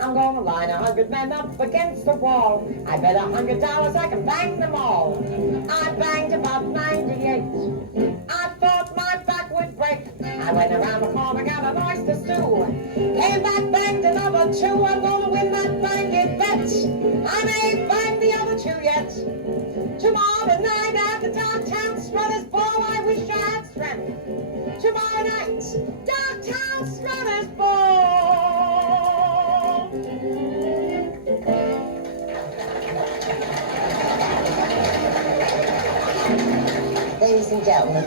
I'm gonna line 100 men up against the wall. I bet $100 I can bang them all. I banged about 98. I thought my back would break. I went around the corner, got an oyster stew. Came back, banged another two. I'm gonna win that blanket bet. I may bang the other two yet. Tomorrow night at the downtown Strutters Ball, I wish I had strength. Tomorrow night, downtown Strutters Ball. Ladies and gentlemen,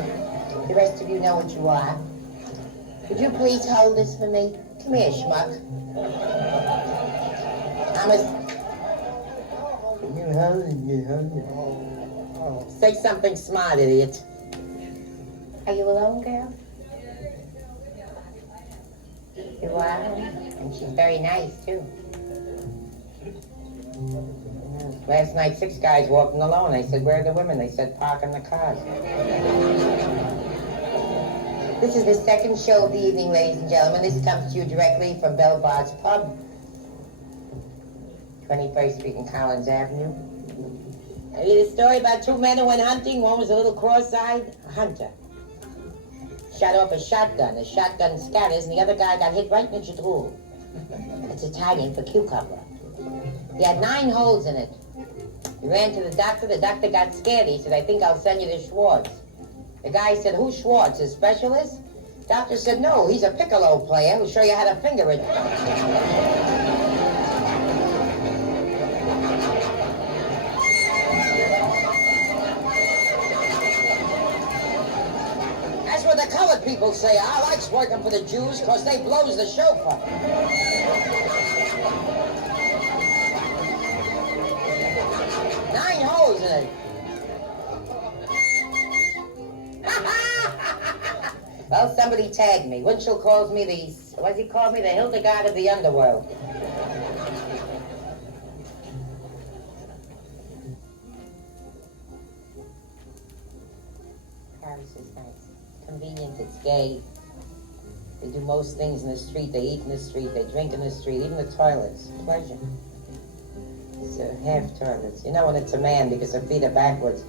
the rest of you know what you are. Would you please hold this for me? Come here, schmuck. I'm a... Say something smart, idiot. Are you alone, girl? You are? And she's very nice, too. Last night, 6 guys walking alone. I said, where are the women? They said, park in the cars. This is the second show of the evening, ladies and gentlemen. This comes to you directly from Belle Barth's Pub, 21st Street and Collins Avenue. I read a story about 2 men who went hunting. One was a little cross-eyed hunter. Shot off a shotgun. The shotgun scatters, and the other guy got hit right in the jadrul. It's Italian for cucumber. He had 9 holes in it. He ran to the doctor. The doctor got scared. He said, I think I'll send you to Schwartz. The guy said, who's Schwartz, a specialist? Doctor said, no, he's a piccolo player who'll show you how to finger it. That's what the colored people say. I likes working for the Jews because they blows the chauffeur. 9 holes in it. Well, somebody tagged me. Winchell calls me the, what does he call me? The Hildegard of the underworld. Paris is nice. Convenient, it's gay. They do most things in the street. They eat in the street. They drink in the street. Even the toilets. Pleasure. It's half toilets. You know when it's a man because their feet are backwards.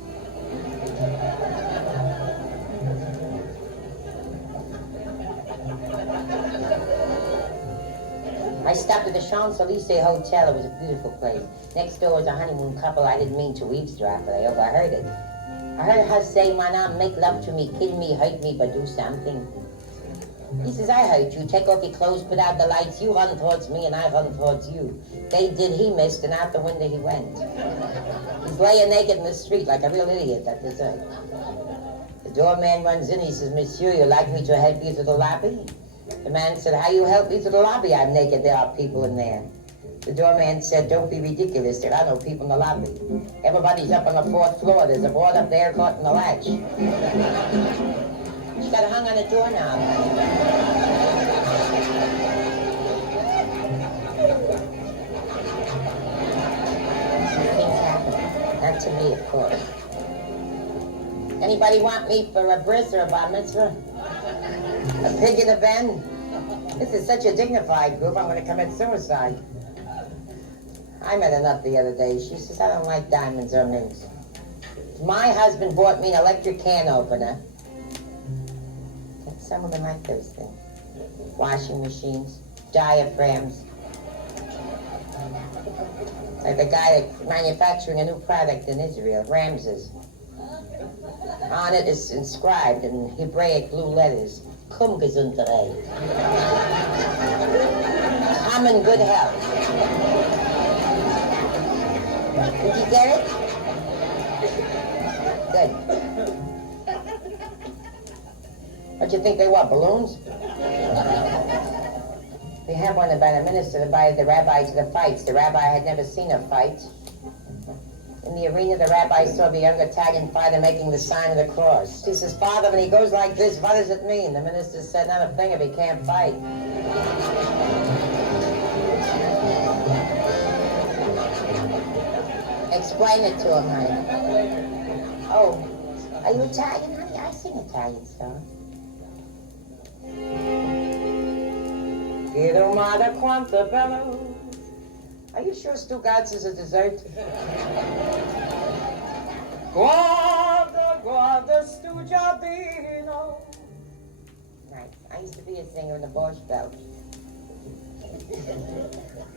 I stopped at the Champs-Élysées Hotel. It was a beautiful place. Next door was a honeymoon couple. I didn't mean to eavesdrop, but I overheard it. I heard her say, Mana, make love to me, kill me, hurt me, but do something. He says, I hurt you. Take off your clothes, put out the lights. You run towards me, and I run towards you. They did, he missed, and out the window he went. He's laying naked in the street like a real idiot at dessert. The doorman runs in. He says, Monsieur, you'd like me to help you to the lobby? The man said, how you help me to the lobby? I'm naked. There are people in there. The doorman said, don't be ridiculous. There are no people in the lobby. Everybody's up on the 4th floor. There's a board up there caught in the latch. She got hung on a doorknob. Things happen. Not to me, of course. Anybody want me for a bris or a bar mitzvah? A pig in a bin? This is such a dignified group, I'm going to commit suicide. I met a nut the other day. She says, I don't like diamonds or rings. My husband bought me an electric can opener. Some of them like those things. Washing machines, diaphragms. Like the guy that's manufacturing a new product in Israel, Ramses. On it is inscribed in Hebraic blue letters, Kum Gesundheit. I'm in good health. Did you get it? Good. What you think they were, balloons? We had one about a minister that invited the rabbi to the fights. The rabbi had never seen a fight. In the arena, the rabbi saw the young Italian fighter making the sign of the cross. He says, Father, when he goes like this, what does it mean? The minister said, not a thing if he can't fight. Explain it to him, honey. Oh, are you Italian, honey? I sing Italian songs. Che domanda quanto bello Are you sure Stugatz is a dessert? Guarda, guarda, stu giardino. Nice. I used to be a singer in the Borscht Belt.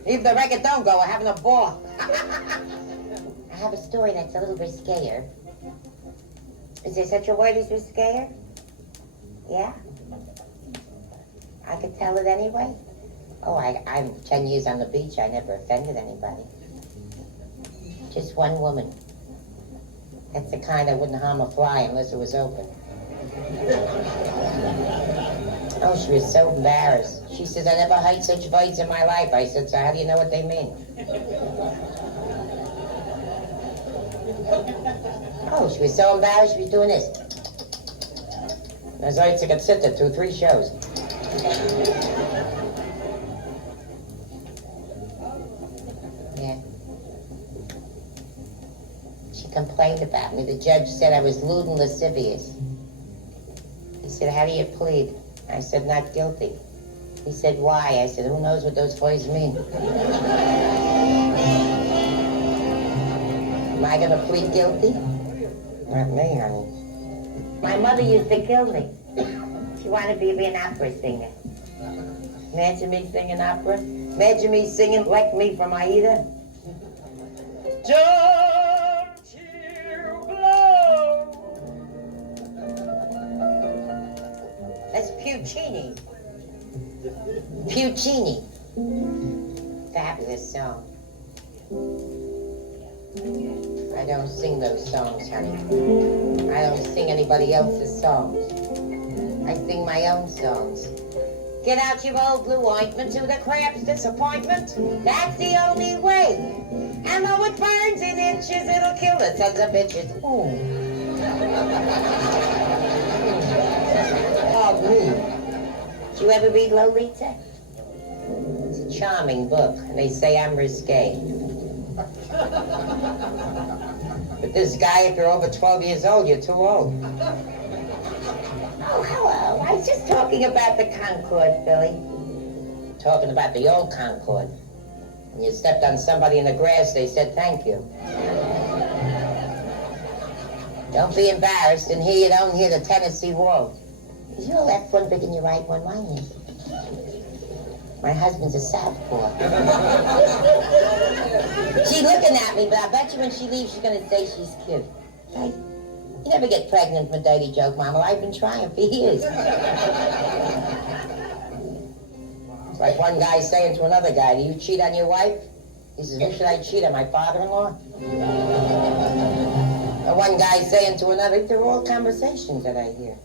Leave the record, don't go. We're having a ball. I have a story that's a little risquer. Is there such a word as risquer? Yeah? I could tell it anyway? Oh, I'm 10 years on the beach. I never offended anybody. Just one woman. That's the kind that wouldn't harm a fly unless it was open. Oh, she was so embarrassed. She says, I never heard such words in my life. I said, so how do you know what they mean? Oh, she was so embarrassed she was doing this. And I said, I could sit there 2-3 shows. Yeah. She complained about me. The judge said I was lewd and lascivious. He said, how do you plead? I said, not guilty. He said, why? I said, who knows what those words mean? Am I gonna plead guilty? Not me, honey. My mother used to kill me. She wanted me to be an opera singer. Imagine me singing opera. Imagine me singing Like Me from Aida. Don't you blow. That's Puccini. Puccini. Fabulous song. I don't sing those songs, honey. I don't sing anybody else's songs. I sing my own songs. Get out your old blue ointment to the crab's disappointment. That's the only way. And though it burns in inches, it'll kill the sons of bitches. Ooh. Oh, me. Did you ever read Lolita? It's a charming book, and they say I'm risque. But this guy, if you're over 12 years old, you're too old. Oh, hello. I was just talking about the Concorde, Billy. Talking about the old Concorde. When you stepped on somebody in the grass, they said thank you. Don't be embarrassed. In here, you don't hear the Tennessee Waltz. Is your left one bigger than your right one? Mine is. My husband's a southpaw. She's looking at me, but I bet you when she leaves, she's going to say she's cute. Right? You never get pregnant from a dirty joke, Mama. I've been trying for years. It's like one guy saying to another guy, do you cheat on your wife? He says, who should I cheat on, my father-in-law? And one guy saying to another, they're all conversations that I hear.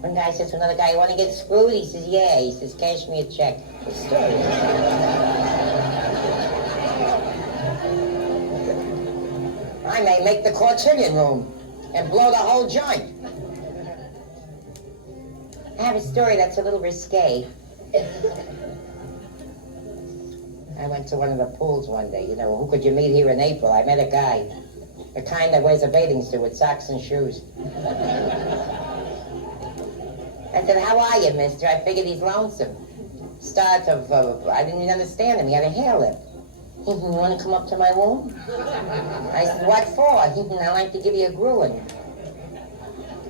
One guy says to another guy, you want to get screwed? He says, yeah. He says, cash me a check. Good story. I may make the cotillion room and blow the whole joint. I have a story that's a little risque. I went to one of the pools one day. You know, who could you meet here in April? I met a guy, the kind that wears a bathing suit with socks and shoes. I said, how are you, mister? I figured he's lonesome. I didn't even understand him. He had a hair lip. You want to come up to my room? I said, what for? I like to give you a grueling.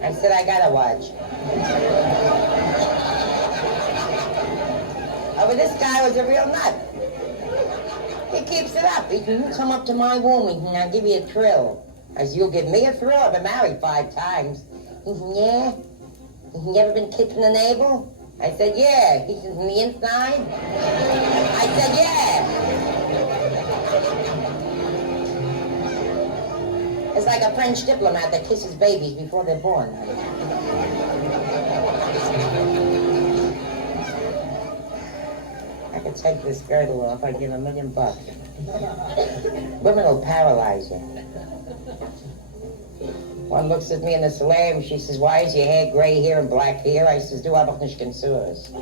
I said, I gotta watch. Oh, but this guy was a real nut. He keeps it up. He said, you come up to my room and I'll give you a thrill. I said, you'll give me a thrill? I've been married 5 times. He said, yeah? You ever been kicked in the navel? I said, yeah. He said, from the inside? I said, yeah. It's like a French diplomat that kisses babies before they're born. I could take this girdle off, I'd give $1 million. Women will paralyze you. One looks at me in the solarium, she says, why is your hair gray hair and black hair? I says, du einfach nicht Gesuches.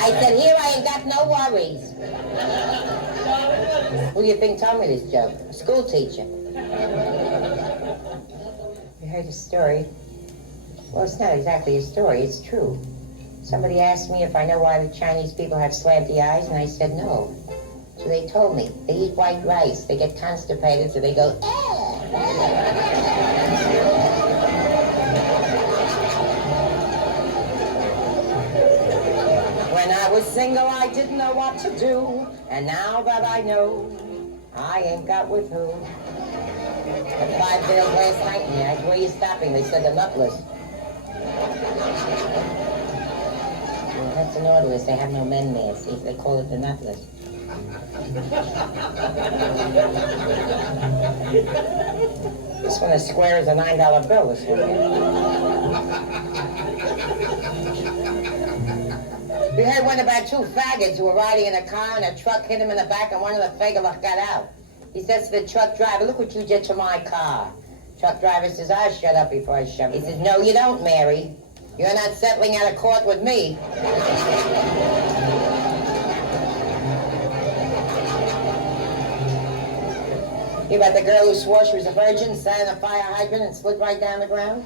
I said, here I ain't got no worries. Who do you think told me this joke? A school teacher. You heard a story? Well, it's not exactly a story, it's true. Somebody asked me if I know why the Chinese people have slanty eyes, and I said no. So they told me, they eat white rice, they get constipated, so they go, When I was single, I didn't know what to do, and now that I know, I ain't got with who. At 5 Bales last night, and I asked, where are you stopping? They said the nutless. Well, that's an orderless. They have no men there. See, they call it the nutless. This one is square as a $9 bill, this one. We heard one about 2 faggots who were riding in a car and a truck hit him in the back and one of the faggots got out. He says to the truck driver, look what you did to my car. Truck driver says, I'll shut up before I shove it. He says, no, you don't, Mary. You're not settling out of court with me. You about the girl who swore she was a virgin, sat in a fire hydrant and slid right down the ground?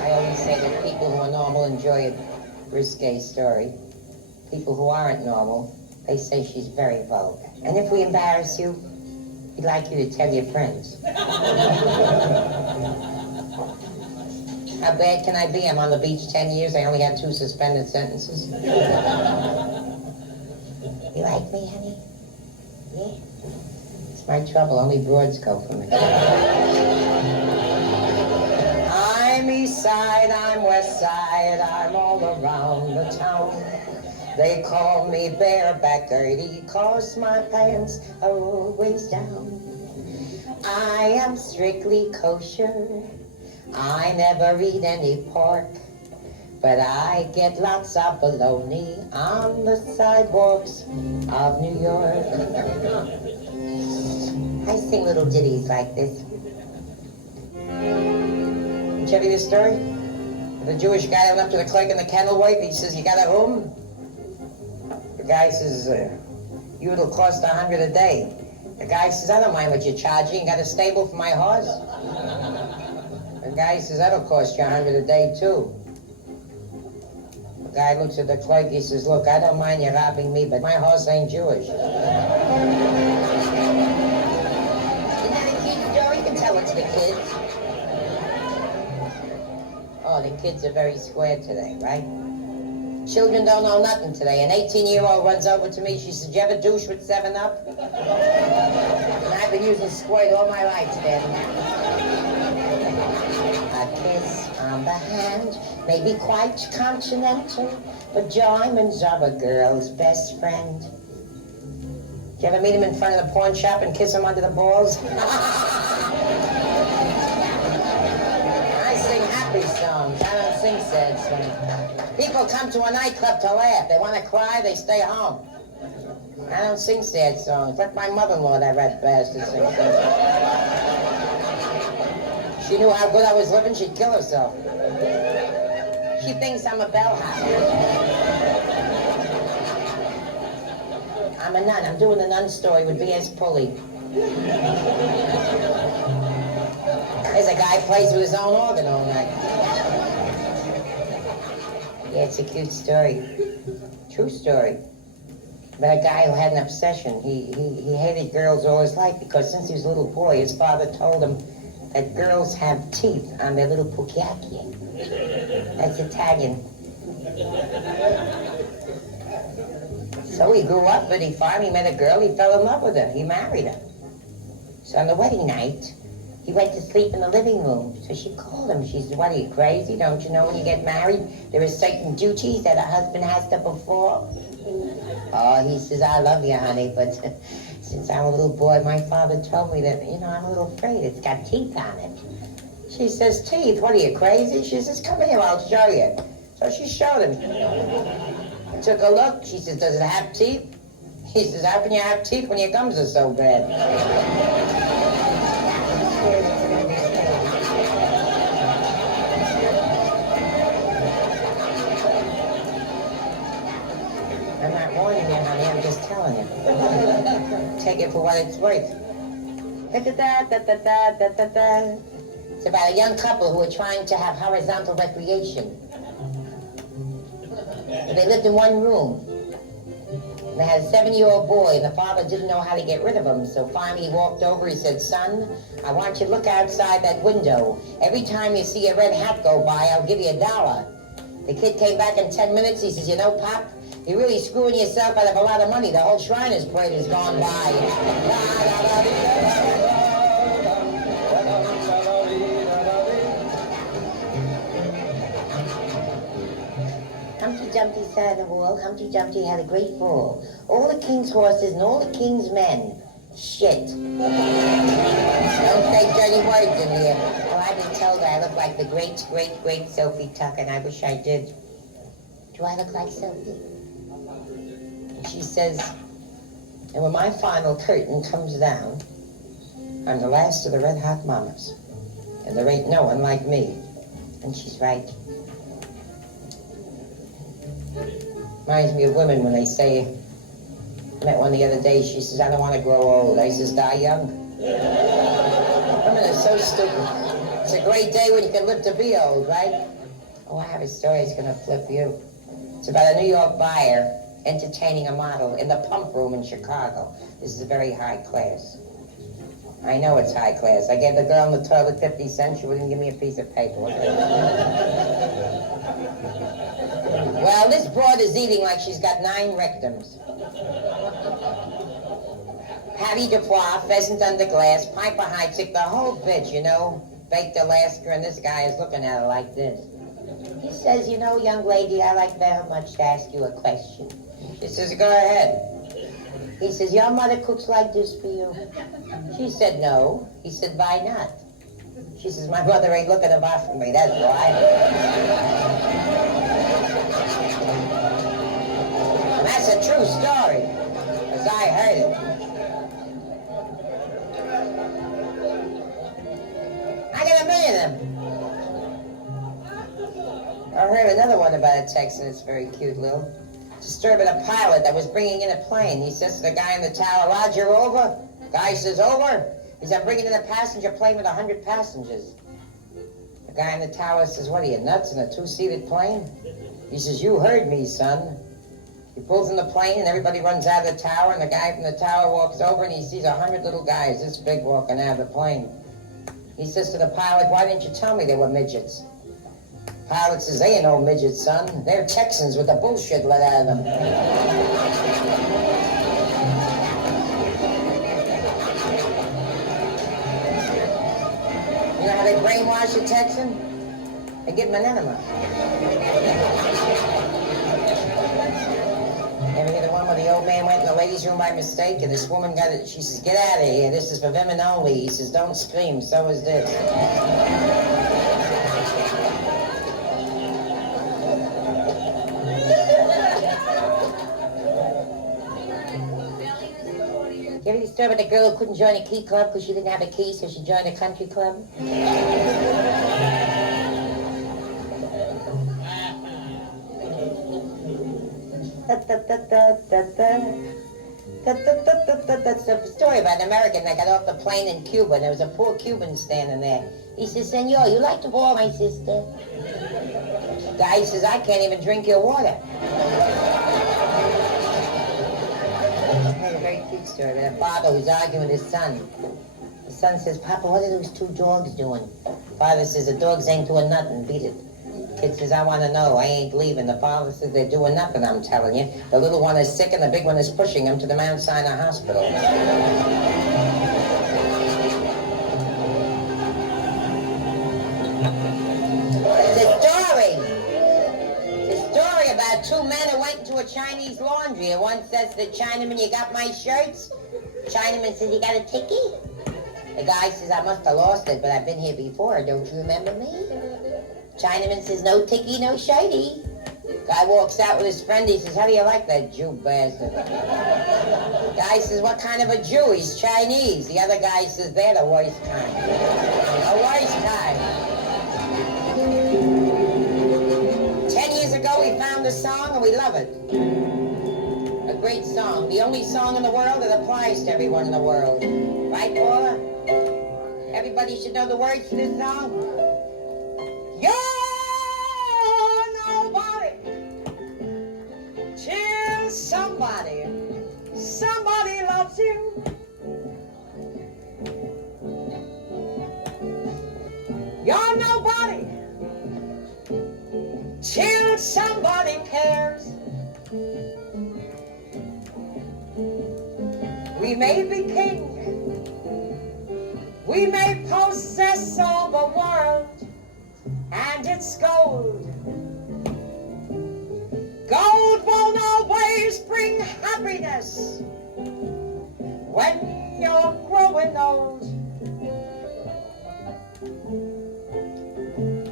I always say that people who are normal enjoy a risque story. People who aren't normal, they say she's very vulgar. And if we embarrass you, we'd like you to tell your friends. How bad can I be? I'm on the beach 10 years. I only had 2 suspended sentences. You like me, honey? Yeah? It's my trouble. Only broads go for me. I'm east side, I'm west side, I'm all around the town. They call me bareback Gertie, 'cause my pants are always down. I am strictly kosher. I never eat any pork, but I get lots of bologna on the sidewalks of New York. I sing little ditties like this. Did you ever hear this story? The Jewish guy went up to the clerk in the kennel wife. He says, you got a room? The guy says, you, it'll cost $100 a day. The guy says, I don't mind what you're charging. Got a stable for my horse? The guy says, that'll cost you $100 a day, too. The guy looks at the clerk. He says, look, I don't mind you robbing me, but my horse ain't Jewish. Isn't that a cute story? You can tell it to the kids. Oh, the kids are very square today, right? Children don't know nothing today. An 18-year-old runs over to me. She says, you ever douche with 7-Up? And I've been using Squirt all my life, Daddy. A kiss on the hand may be quite continental, but diamonds are a girl's best friend. You ever meet him in front of the pawn shop and kiss him under the balls? I sing happy songs. I don't sing sad songs. People come to a nightclub to laugh. They want to cry, they stay home. I don't sing sad songs. Let my mother-in-law, that rat bastard, sing sad songs. She knew how good I was living, she'd kill herself. She thinks I'm a bellhop. I'm a nun. I'm doing the nun story with B.S. Pulley. There's a guy who plays with his own organ all night. Yeah, it's a cute story. True story. But a guy who had an obsession. He hated girls all his life because since he was a little boy, his father told him that girls have teeth on their little pucchiacchi. That's Italian. So he grew up, but he finally met a girl. He fell in love with her. He married her. So on the wedding night, he went to sleep in the living room. So she called him. She said, what, are you crazy? Don't you know when you get married, there are certain duties that a husband has to perform? Oh, he says, I love you, honey, but since I'm a little boy, my father told me that, you know, I'm a little afraid. It's got teeth on it. She says, teeth? What, are you crazy? She says, come here, I'll show you. So she showed him. He took a look. She says, does it have teeth? He says, how can you have teeth when your gums are so bad? I'm not warning you, honey, I'm just telling you. Take it for what it's worth. It's about a young couple who are trying to have horizontal recreation. They lived in one room. And they had a 7-year-old boy, and the father didn't know how to get rid of him. So finally he walked over, he said, son, I want you to look outside that window. Every time you see a red hat go by, I'll give you $1. The kid came back in 10 minutes. He says, you know, Pop, you're really screwing yourself out of a lot of money. The whole Shriners Parade has gone by. Humpty Dumpty sat on the wall. Humpty Dumpty had a great fall. All the king's horses and all the king's men. Shit. Don't say dirty words in here. Well, I've been told I look like the great Sophie Tucker, and I wish I did. Do I look like Sophie? And she says, and when my final curtain comes down, I'm the last of the Red Hot Mamas. And there ain't no one like me. And she's right. Reminds me of women when they say, I met one the other day, she says, I don't want to grow old. I says, die young. Women are so stupid. It's a great day when you can live to be old, right? Oh, I have a story that's going to flip you. It's about a New York buyer entertaining a model in the pump room in Chicago. This is a very high class. I know it's high class. I gave the girl in the toilet 50 cents. She wouldn't give me a piece of paper. Well, this broad is eating like she's got 9 rectums. Patty Dupois, pheasant under glass, piper high chick, the whole bitch, you know. Baked Alaska, and this guy is looking at her like this. He says, you know, young lady, I'd like very much to ask you a question. She says, go ahead. He says, your mother cooks like this for you? She said, no. He said, why not? She says, my mother ain't looking about for me, that's why. And that's a true story, as I heard it. I got a million of them. I heard another one about a Texan. It's very cute, Lil. Disturbing a pilot that was bringing in a plane. He says to the guy in the tower, Roger, over? Guy says, over? He said, I'm bringing in a passenger plane with 100 passengers. The guy in the tower says, what are you, nuts, in a 2-seated plane? He says, you heard me, son. He pulls in the plane and everybody runs out of the tower, and the guy from the tower walks over and he sees 100 little guys this big walking out of the plane. He says to the pilot, why didn't you tell me they were midgets? Pilot says, they ain't no midgets, son. They're Texans with the bullshit let out of them. You know how they brainwash a Texan? They give him an enema. Ever hear the one where the old man went in the ladies' room by mistake and this woman got it? She says, get out of here. This is for women only. He says, don't scream. So is this. You ever disturb the girl who couldn't join a key club because she didn't have a key, so she joined a country club? That's a story about an American that got off the plane in Cuba, and there was a poor Cuban standing there. He says, Senor, you like to bore my sister? The guy says, I can't even drink your water. A very cute story about a father who's arguing with his son. The son says, Papa, what are those 2 dogs doing? Father says, the dogs ain't doing nothing, beat it. Kid says, I want to know, I ain't leaving. The father says, they're doing nothing, I'm telling you. The little one is sick and the big one is pushing him to the Mount Sinai hospital. It's a story. It's a story about 2 men who went into a Chinese laundry, and one says to the Chinaman, you got my shirts? Chinaman says, you got a ticket? The guy says, I must have lost it, but I've been here before. Don't you remember me? Chinaman says, no ticky, no shirty. Guy walks out with his friend. He says, how do you like that Jew bastard? Guy says, what kind of a Jew? He's Chinese. The other guy says, they're the worst kind. The worst kind. 10 years ago, we found a song, and we love it. A great song. The only song in the world that applies to everyone in the world. Right, Paula? Everybody should know the words to this song. You're nobody till somebody somebody loves you. You're nobody till somebody cares. We may be king, we may possess all the world and its gold. Gold won't always bring happiness when you're growing old.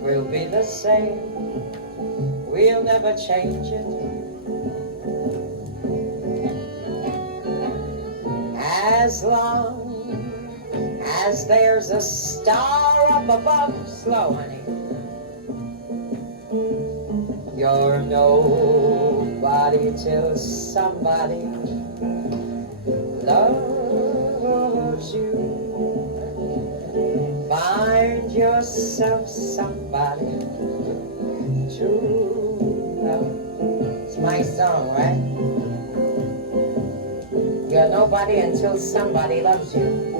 We'll be the same, we'll never change it. As long as there's a star up above, slow honey, you're nobody till somebody loves you. Find yourself somebody to love. It's my song, right? You're nobody until somebody loves you.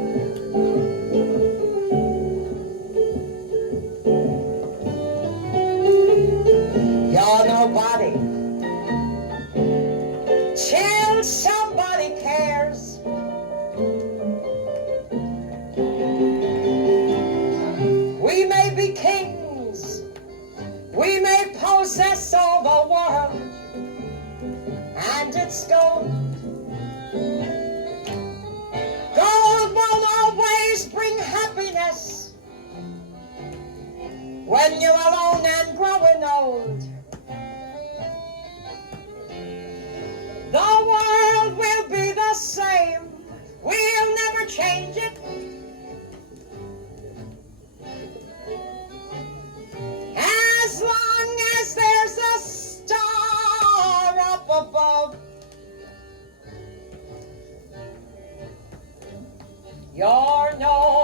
You're nobody till somebody cares. We may be kings, we may possess all the world and its gold. Gold won't always bring happiness when you're alone and growing old. The world will be the same, we'll never change it. As long as there's a star up above, you're no